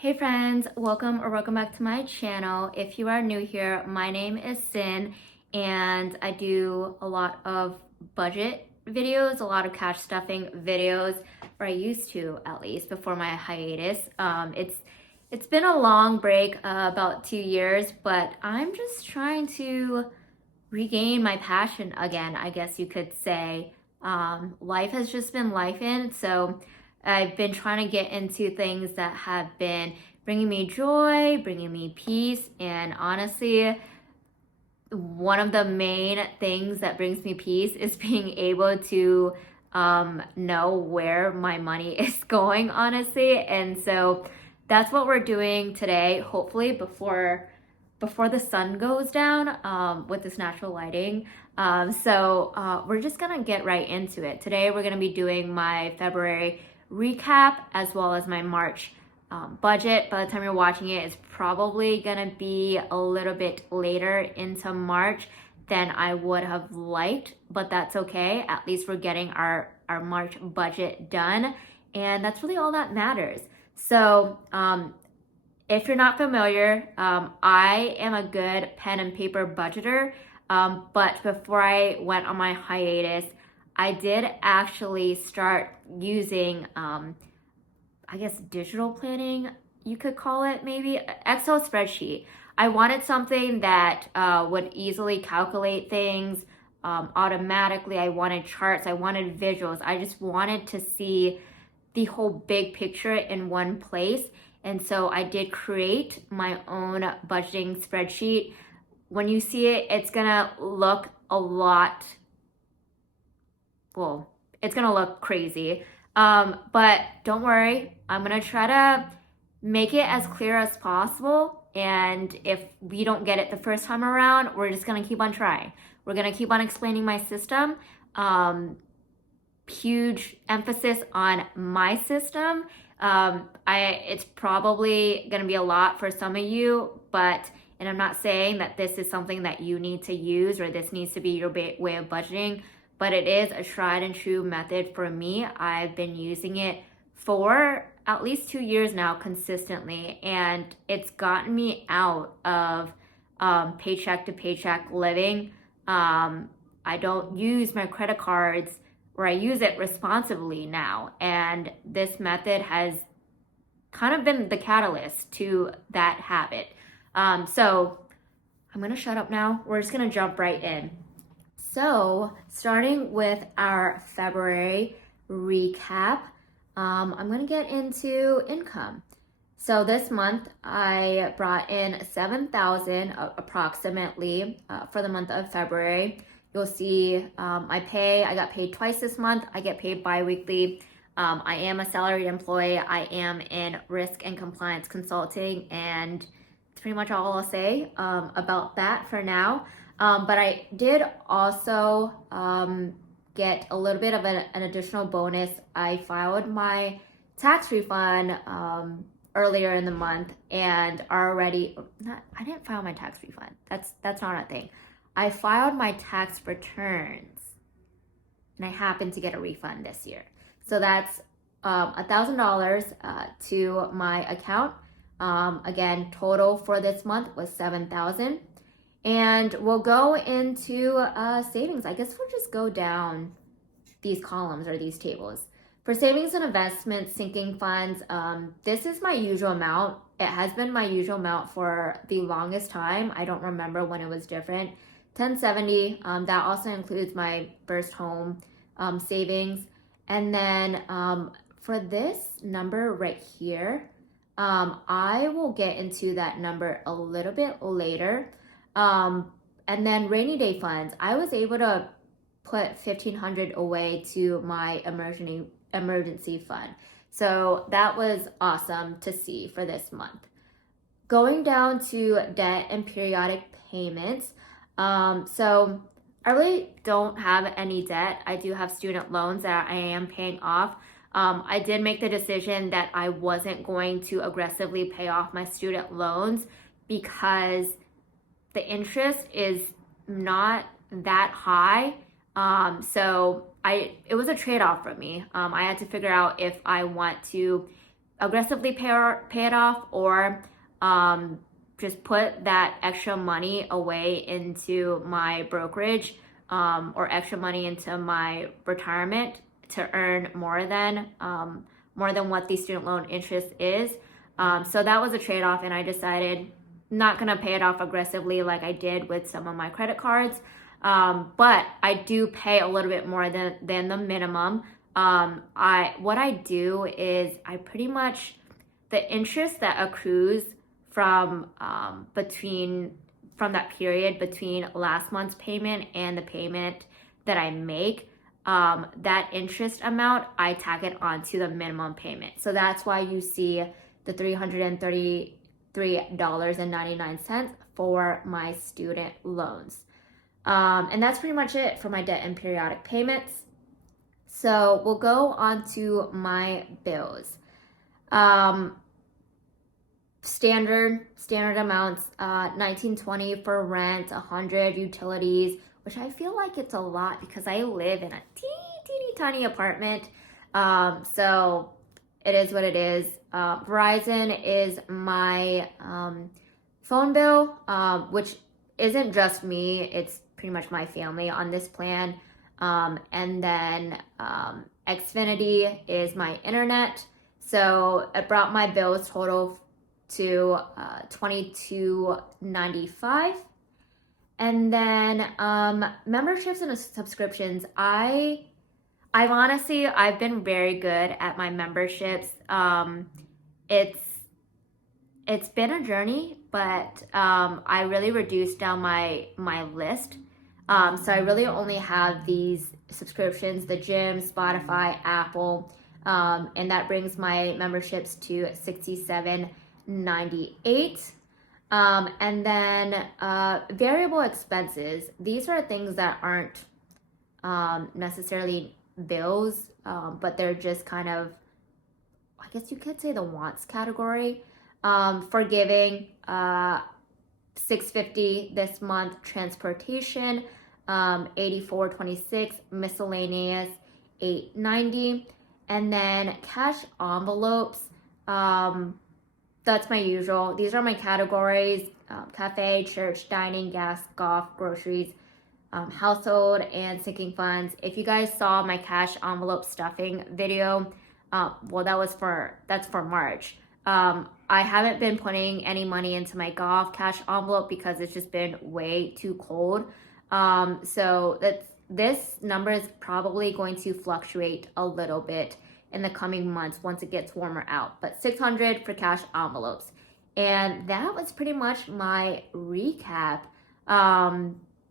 Hey friends, welcome back to my channel. If you are new here, my name is Sin and I do a lot of budget videos, a lot of cash stuffing videos, or I used to at least before my hiatus. It's been a long break, about 2 years, but I'm just trying to regain my passion again, I guess you could say. Life has just been life in, so I've been trying to get into things that have been bringing me joy, bringing me peace, and honestly, one of the main things that brings me peace is being able to know where my money is going, honestly. And so that's what we're doing today, hopefully before the sun goes down with this natural lighting. We're just gonna get right into it. Today we're gonna be doing my February recap as well as my March budget. By the time you're watching it, it's probably gonna be a little bit later into March than I would have liked, but that's okay. At least we're getting our March budget done, and that's really all that matters. If you're not familiar, I am a good pen and paper budgeter, but before I went on my hiatus, I did actually start using I guess digital planning, you could call it, maybe Excel spreadsheet. I wanted something that would easily calculate things automatically. I wanted charts, I wanted visuals. I just wanted to see the whole big picture in one place. And so I did create my own budgeting spreadsheet. When you see it, it's gonna look a lot, well, it's gonna look crazy. But don't worry, I'm gonna try to make it as clear as possible. And if we don't get it the first time around, we're just gonna keep on trying. We're gonna keep on explaining my system. Huge emphasis on my system. It's probably gonna be a lot for some of you, and I'm not saying that this is something that you need to use or this needs to be your way of budgeting, but it is a tried and true method for me. I've been using it for at least 2 years now consistently, and it's gotten me out of paycheck to paycheck living. I don't use my credit cards, or I use it responsibly now, and this method has kind of been the catalyst to that habit. So I'm gonna shut up now. We're just gonna jump right in. So, starting with our February recap, I'm going to get into income. So this month I brought in 7,000 approximately for the month of February. You'll see I got paid twice this month. I get paid bi-weekly. I am a salaried employee. I am in risk and compliance consulting, and that's pretty much all I'll say about that for now. But I did also get a little bit of an additional bonus. I filed my tax refund earlier in the month, and I didn't file my tax refund. That's not a thing. I filed my tax returns, and I happened to get a refund this year. So that's $1,000 to my account. Again, total for this month was 7,000. And we'll go into savings. I guess we'll just go down these columns or these tables. For savings and investments, sinking funds, this is my usual amount. It has been my usual amount for the longest time. I don't remember when it was different. 1070, that also includes my first home savings. And then for this number right here, I will get into that number a little bit later. And then rainy day funds, I was able to put $1,500 away to my emergency fund. So that was awesome to see for this month. Going down to debt and periodic payments. So I really don't have any debt. I do have student loans that I am paying off. I did make the decision that I wasn't going to aggressively pay off my student loans because the interest is not that high. It was a trade-off for me. I had to figure out if I want to aggressively pay it off, or just put that extra money away into my brokerage, or extra money into my retirement to earn more than what the student loan interest is. So that was a trade-off, and I decided not gonna pay it off aggressively like I did with some of my credit cards. But I do pay a little bit more than the minimum. What I do is I pretty much, the interest that accrues from from that period between last month's payment and the payment that I make, that interest amount, I tack it onto the minimum payment. So that's why you see the $333.99 for my student loans. And that's pretty much it for my debt and periodic payments. So we'll go on to my bills. Standard amounts, $19.20 for rent, $100 utilities, which I feel like it's a lot because I live in a teeny tiny apartment. So it is what it is. Verizon is my phone bill, which isn't just me, it's pretty much my family on this plan. And then Xfinity is my internet. So it brought my bills total to $22.95. And then memberships and subscriptions, I've been very good at my memberships. It's been a journey, but I really reduced down my list. So I really only have these subscriptions: the gym, Spotify, Apple, and that brings my memberships to $67.98. And then variable expenses. These are things that aren't necessarily bills, but they're just kind of, I guess you could say, the wants category. Forgiving, $650 this month. Transportation, $84.26. Miscellaneous, $8.90. And then cash envelopes, that's my usual. These are my categories: cafe, church, dining, gas, golf, groceries, household, and sinking funds. If you guys saw my cash envelope stuffing video, well, that's for March. I haven't been putting any money into my golf cash envelope because it's just been way too cold. So this number is probably going to fluctuate a little bit in the coming months once it gets warmer out. But $600 for cash envelopes. And that was pretty much my recap.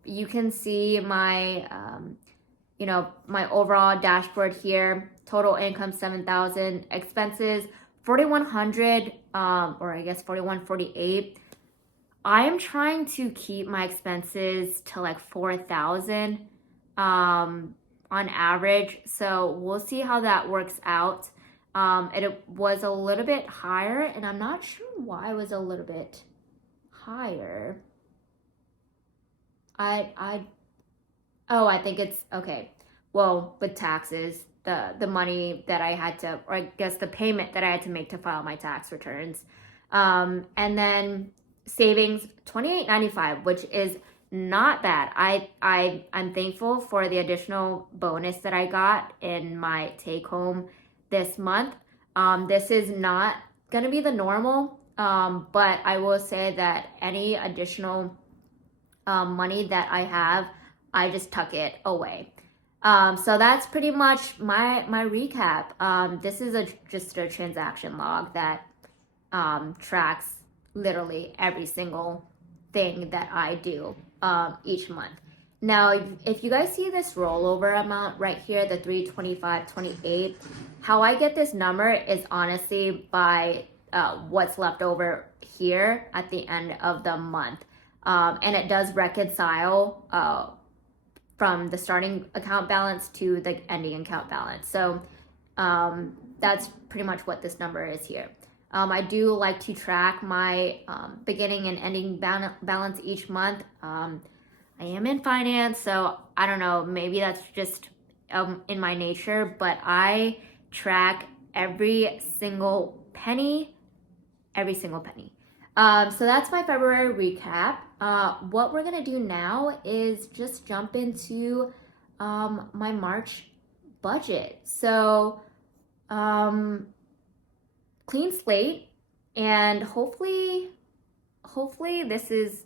You can see my my overall dashboard here. Total income $7,000, expenses $4,100, or I guess $4,148. I am trying to keep my expenses to like $4,000 on average, so we'll see how that works out. It was a little bit higher, and I'm not sure why it was a little bit higher. I think it's okay. Well, with taxes, the money that I had to, or I guess the payment that I had to make to file my tax returns. And then savings, $28.95, which is not bad. I'm thankful for the additional bonus that I got in my take home this month. This is not gonna be the normal, but I will say that any additional money that I have, I just tuck it away. So that's pretty much my recap. This is just a transaction log that tracks literally every single thing that I do each month. Now, if you guys see this rollover amount right here, the $325.28, how I get this number is honestly by what's left over here at the end of the month. And it does reconcile from the starting account balance to the ending account balance. So that's pretty much what this number is here. I do like to track my beginning and ending balance each month. I am in finance, so I don't know, maybe that's just in my nature, but I track every single penny, every single penny. So that's my February recap. What we're gonna do now is just jump into my March budget. So clean slate, and hopefully this is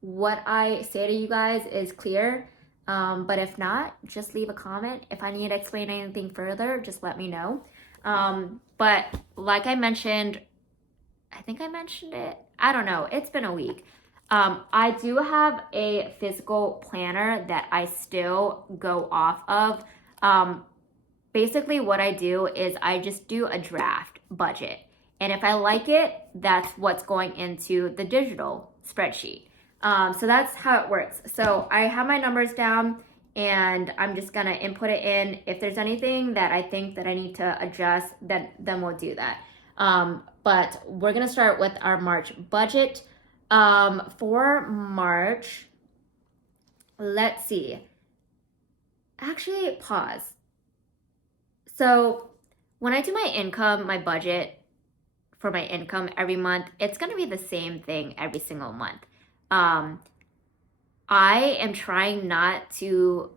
what I say to you guys is clear. But if not, just leave a comment. If I need to explain anything further, just let me know. But like I mentioned, I think I mentioned it. I don't know. It's been a week. I do have a physical planner that I still go off of. Basically what I do is I just do a draft budget. And if I like it, that's what's going into the digital spreadsheet. So that's how it works. So I have my numbers down and I'm just gonna input it in. If there's anything that I think that I need to adjust, then we'll do that. But we're gonna start with our March budget. For March, let's see. Actually, pause. So when I do my income, my budget for my income every month, it's gonna be the same thing every single month. I am trying not to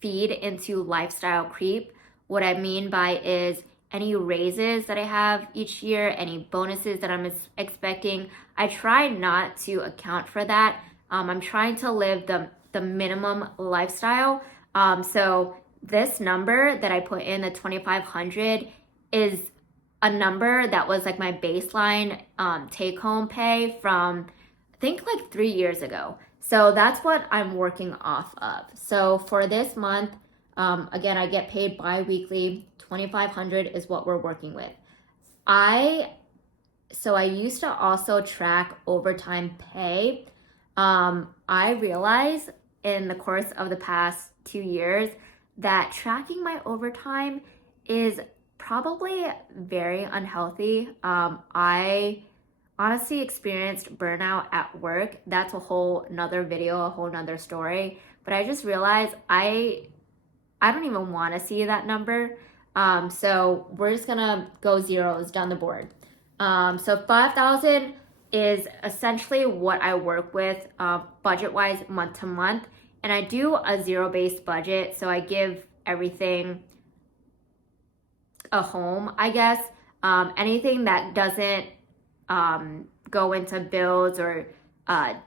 feed into lifestyle creep. What I mean by is any raises that I have each year, any bonuses that I'm expecting, I try not to account for that. I'm trying to live the minimum lifestyle. So this number that I put in, the 2,500, is a number that was like my baseline take home pay from I think like 3 years ago. So that's what I'm working off of. So for this month, again, I get paid bi-weekly. 2,500 is what we're working with. I used to also track overtime pay. I realized in the course of the past 2 years that tracking my overtime is probably very unhealthy. I honestly experienced burnout at work. That's a whole nother video, a whole nother story. But I just realized I don't even want to see that number. So we're just gonna go zeros down the board. So 5,000 is essentially what I work with budget-wise month to month. And I do a zero-based budget, so I give everything a home, I guess. Anything that doesn't go into bills or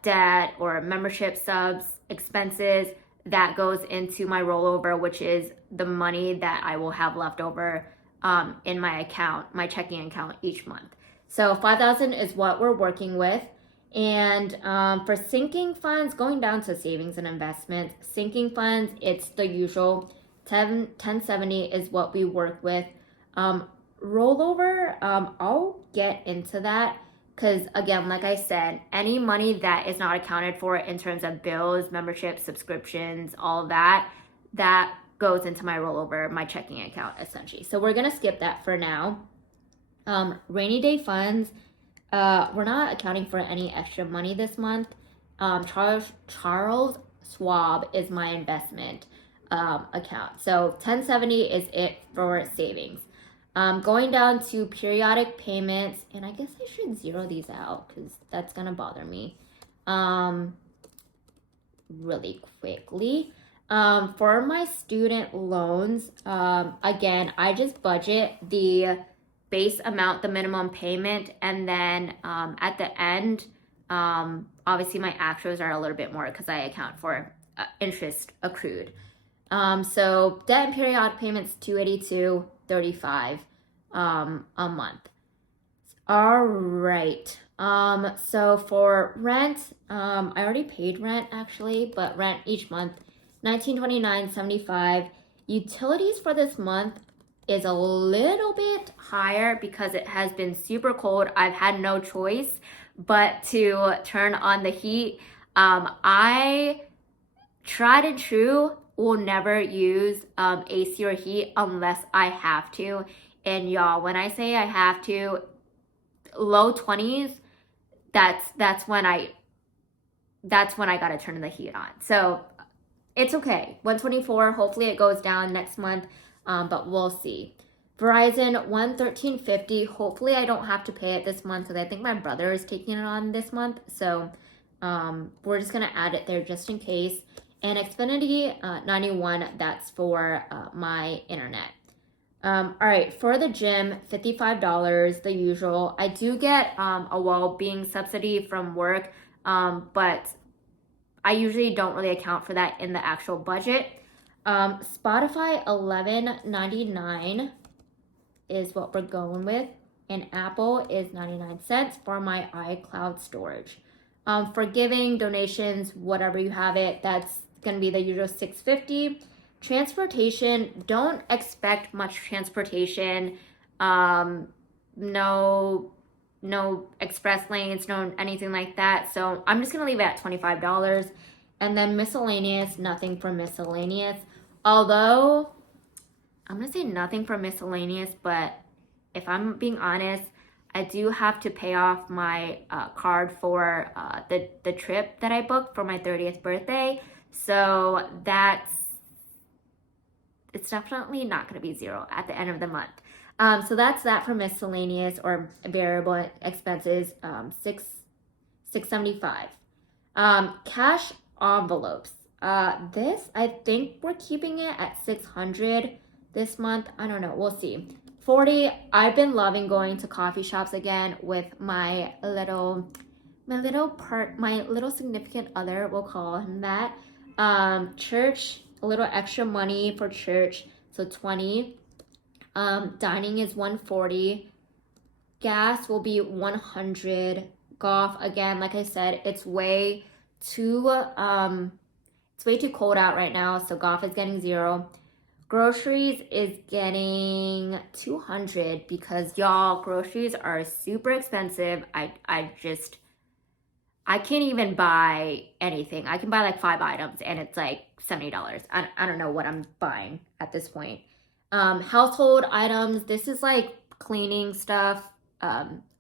debt or membership subs, expenses, that goes into my rollover, which is the money that I will have left over in my account, my checking account each month. So 5,000 is what we're working with. And for sinking funds, going down to savings and investments, sinking funds, it's the usual 1070 is what we work with. Rollover, I'll get into that because, again, like I said, any money that is not accounted for in terms of bills, memberships, subscriptions, all of that, that goes into my rollover, my checking account, essentially. So we're going to skip that for now. Rainy day funds, we're not accounting for any extra money this month. Charles Schwab is my investment account. So 1070 is it for savings. Going down to periodic payments, and I guess I should zero these out because that's gonna bother me really quickly. For my student loans, again, I just budget the base amount, the minimum payment, and then at the end, obviously my actuals are a little bit more because I account for interest accrued. So debt and periodic payments, $282.35 a month. All right. So for rent, I already paid rent actually, but rent each month, $1929.75. Utilities for this month is a little bit higher because it has been super cold. I've had no choice but to turn on the heat. I tried and true will never use AC or heat unless I have to. And y'all, when I say I have to, low 20s, that's when I gotta turn the heat on. So it's okay. 124, hopefully it goes down next month, but we'll see. Verizon 113.50. Hopefully I don't have to pay it this month because I think my brother is taking it on this month. So we're just gonna add it there just in case. And Xfinity 91, that's for my internet. All right, for the gym, $55, the usual. I do get a well-being subsidy from work, but I usually don't really account for that in the actual budget. Spotify $11.99 is what we're going with, and Apple is 99 cents for my iCloud storage. For giving donations, whatever you have it, that's gonna be the usual $6.50. Transportation, don't expect much transportation. No express lanes, no anything like that. So I'm just gonna leave it at $25. And then miscellaneous, nothing for miscellaneous. Although I'm gonna say nothing for miscellaneous, but if I'm being honest, I do have to pay off my card for the trip that I booked for my 30th birthday. So it's definitely not going to be zero at the end of the month. So that's that for miscellaneous or variable expenses, 675. Cash envelopes. This I think we're keeping it at 600 this month. I don't know. We'll see. 40. I've been loving going to coffee shops again with my little significant other. We'll call him that. Church, a little extra money for church, so 20. Dining is 140. Gas will be 100. Golf, again, like I said, it's way too cold out right now, so golf is getting 0. Groceries is getting 200 because y'all, groceries are super expensive. I can't even buy anything. I can buy like 5 items and it's like $70. I don't know what I'm buying at this point. Household items, this is like cleaning stuff,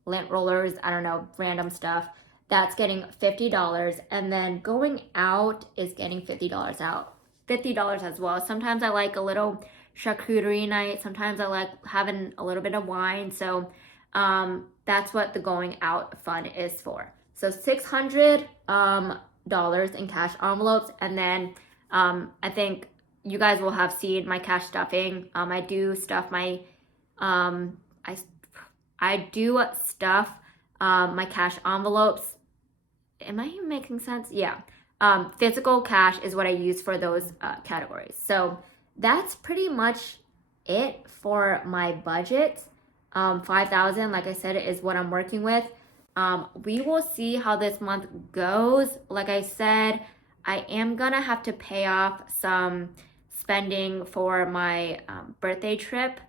lint rollers, I don't know, random stuff. That's getting $50. And then going out is getting $50 out. $50 as well. Sometimes I like a little charcuterie night. Sometimes I like having a little bit of wine. So that's what the going out fund is for. So $600 in cash envelopes. And then I think you guys will have seen my cash stuffing. I do stuff my I do stuff my cash envelopes. Am I even making sense? Yeah. Physical cash is what I use for those categories. So that's pretty much it for my budget. 5,000, like I said, is what I'm working with. We will see how this month goes. Like I said, I am gonna have to pay off some spending for my birthday trip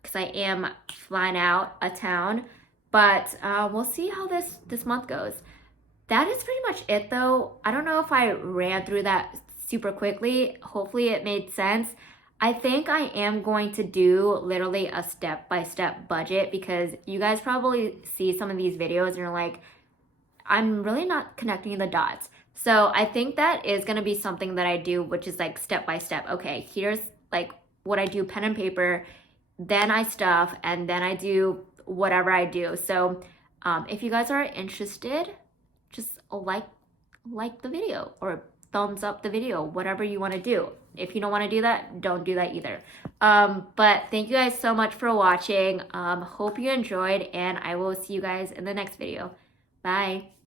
because I am flying out of town. But we'll see how this month goes. That is pretty much it though. I don't know if I ran through that super quickly. Hopefully it made sense. I think I am going to do literally a step-by-step budget because you guys probably see some of these videos and you're like, I'm really not connecting the dots. So I think that is going to be something that I do, which is like step by step. Okay, here's like what I do, pen and paper, then I stuff, and then I do whatever I do. So if you guys are interested, just like the video or thumbs up the video, whatever you want to do. If you don't want to do that, don't do that either. But thank you guys so much for watching. Hope you enjoyed, and I will see you guys in the next video. Bye.